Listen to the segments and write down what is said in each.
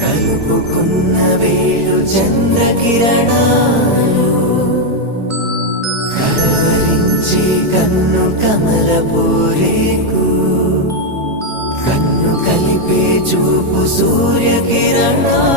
కలుపుకున్న వేలు చంద్రకిరణాలు కలవరించి కన్ను కమలపూరేకు కన్ను కలిపే చూపు సూర్యకిరణాలు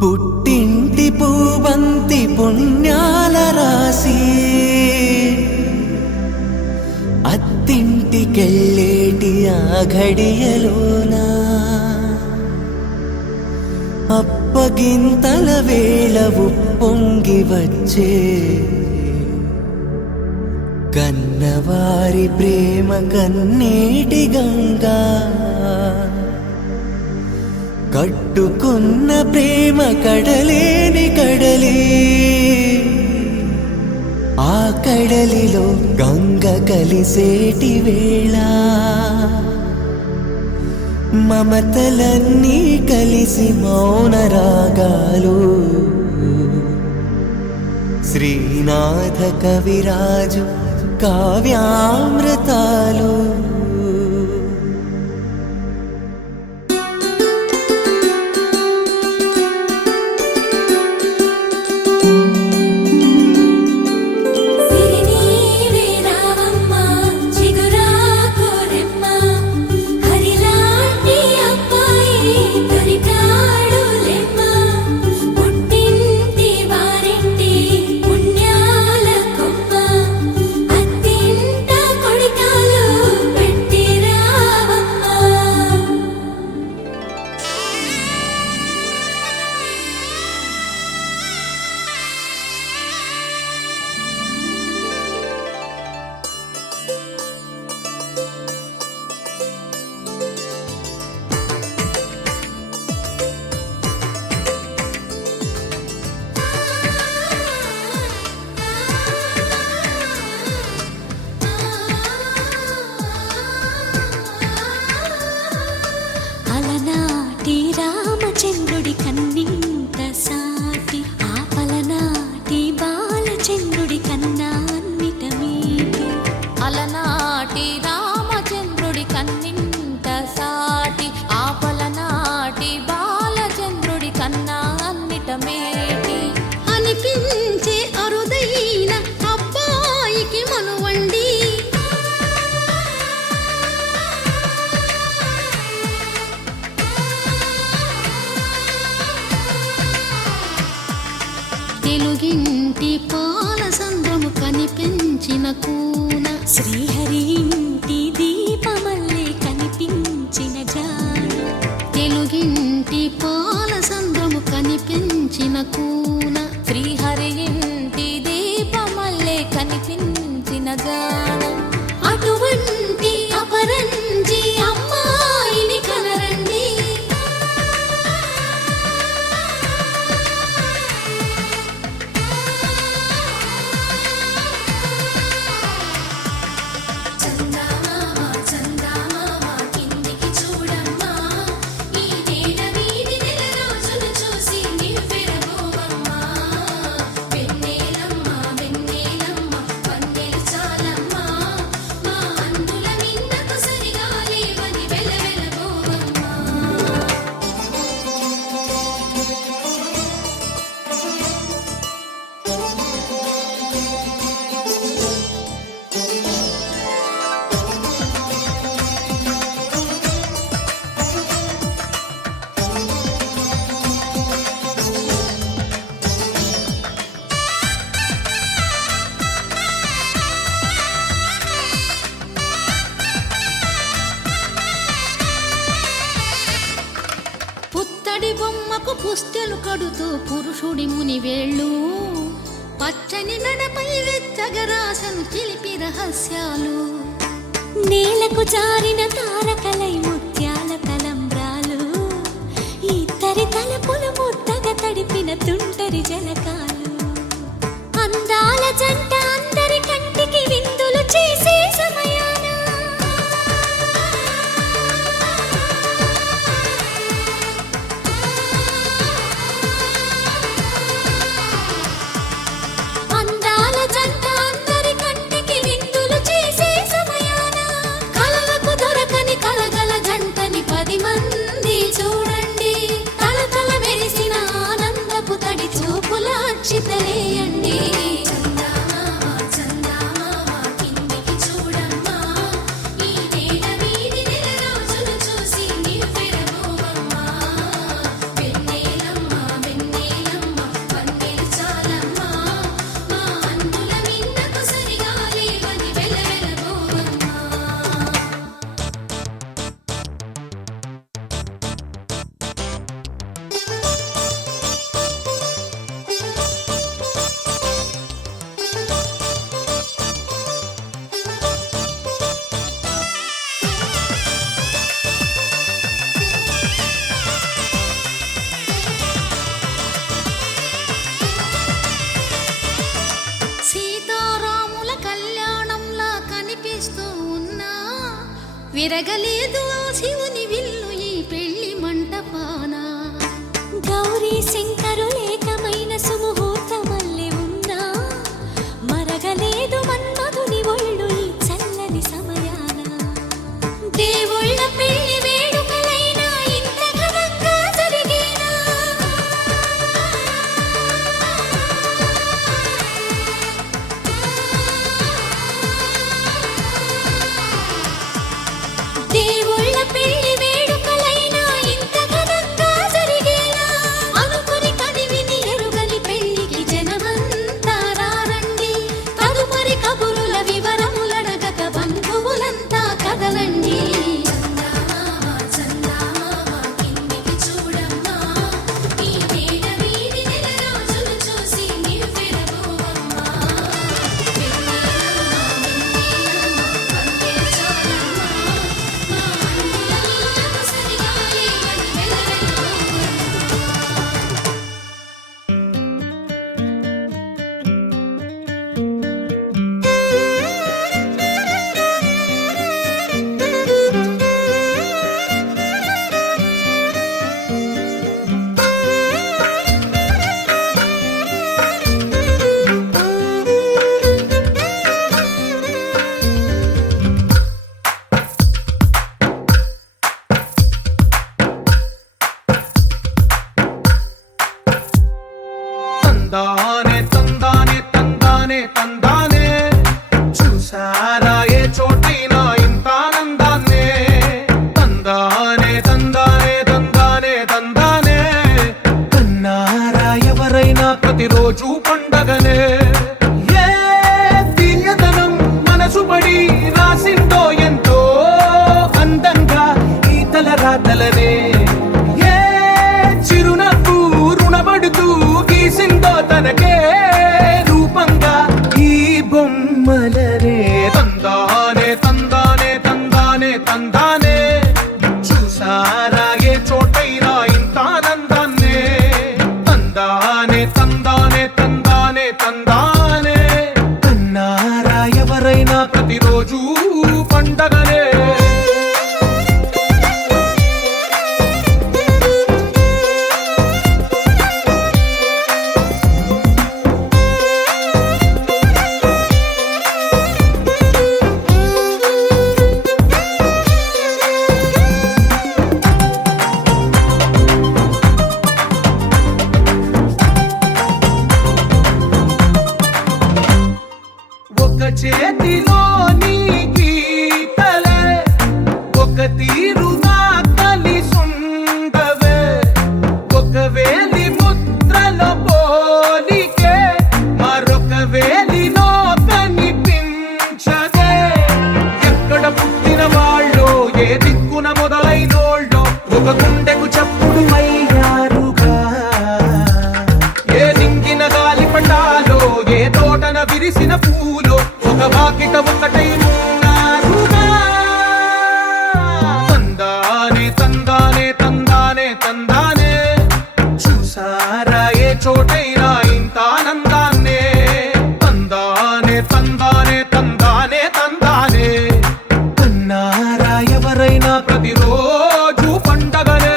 పుట్టింటి పూవంతి పుణ్యాల రాసి అత్తింటికెళ్ళేటి ఆ ఘడియలోనా అప్పగింతల వేళ ఉప్పొంగి వచ్చే కన్నవారి ప్రేమ కన్నీటి గంగా కట్టుకున్న ప్రేమ కడలేని కడలి ఆ కడలిలో గంగ కలిసేటి వేళ మమతలన్నీ కలిసి మౌన రాగాలు శ్రీనాథ కవిరాజు కావ్యామృతాలు చంద్రుడి కన్నింత సాటి ఆపలనాటి బాలచంద్రుడి కన్నా అన్నిట మీటి అలనాటి రామచంద్రుడి కన్నింత సాటి ఆపలనాటి బాలచంద్రుడి కన్నా అన్నిట మేటి అనిపించే అరుదైన అబ్బాయికి మనువండి తెలుగింటి పాల సంద్రము కనిపించిన కూన శ్రీహరి ఇంటి దీపమల్లే కనిపించిన జాన తెలుగింటి పాల సంద్రము కనిపించిన కూన శ్రీహరి ఇంటి దీపమల్లే కనిపించిన జాన అటువంటి అపరంజి అమ్మాయిని కనరండి పుత్తడి బొమ్మకు పుస్తెలు కడుతూ పురుషుడి ముని వేళ్ళు పచ్చని నడపై వెచ్చగరాసను చిలిపి రహస్యాలు నేలకు జారిన తారకలై ముత్యాల తలంబ్రాలు ఇద్దరి తలపులు ముద్దగా తడిపిన తుంటరి జలకాలు అందాల జంట అందరి కంటికి విందులు చేసే సమయాన అందాల జంట అందరి కంటికి విందులు చేసే సమయాన కలలకు దొరకని కలగల జంటని 10 మంది చూడండి తలతల మెరిసిన ఆనందపు తడి చూపుల అక్షితలేయండి సీతారాముల కళ్యాణంలా కనిపిస్తూ ఉన్నా విరగలేదు ఆ శివుని విల్లు ఈ పెళ్లి మంటపాన గౌరీ శంకరులేకమైన సుముహూర్తమల్లె ఉన్నా మరగలేదు మన్మధుని ఒళ్ళు ఈ చల్లని సమయాన దేవుళ్ళ పెళ్లి వేడుకలైనా ఇంత ఘనంగా జరిగేనా దేవుళ్ళ పెళ్లి వేడుకలైనా ఇంత ఘనంగా జరిగేనా అనుకుని కనివిని ఎరుగని పెళ్లికి జనమంతా రారండి తదుపరి కబురుల వివరములడగక బంధువులంతా కదలండి తందానే తందానే తందానే తందానే చూసారా ఏ చోటైనా ఇంత ఆనందాన్నే తందానే తందానే తందానే తందానే కన్నారా ఎవరైనా ప్రతిరోజు పండగనే ఏ తీయదనం మనసు పడి రాసిందో ఎంతో అందంగా ఈ తలరాతలనే ఏ చిరునవ్వు రుణపడుతూ గీసిందో తనకే రూపంగా ఈ బొమ్మలనే తందానే తందానే తందానే తందానే చూసారా ఏ చోటైనా ఇంత ఆనందాన్నే తందానే తందానే తందానే తందానే కన్నారా ఎవరైనా ప్రతిరోజు పండగనే ఒక చేతిలో నీ గీతలే ఒక తీరుగా కలిసుండవే ఒక వేలి ముద్రల పోలికే మరొక వేలిలో కనిపించదే ఎక్కడ పుట్టిన వాళ్ళో ఏ దిక్కున మొదలైనోళ్ళో ఒక గుండెకు చప్పుడు అయ్యా ప్రతిరోజు పండగనే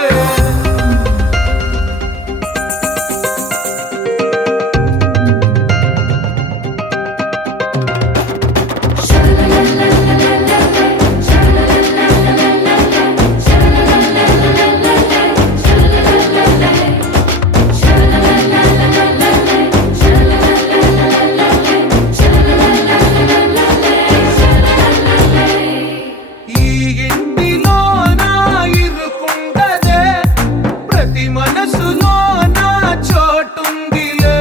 ఈ ఇంటిలోన ఇరుకుండదే ప్రతి మనసులోన చోటుందిలే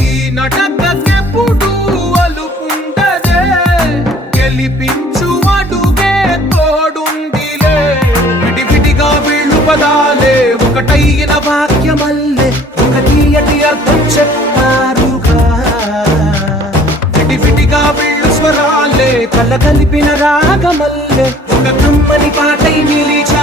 ఈ నటకెప్పుడు అలుకుండదే గెలిపించు అడుగే తోడుందిలే విడివిడిగా వీళ్ళు పదాలే ఒకటైన వాక్యమల్లే ఒక తీయటి అర్థం చెప్పారుగా విడివిడిగా వీళ్ళు స్వరాలే కలగలిపిన రాగమల్లే ఒక కమ్మని పాటై నిలిచి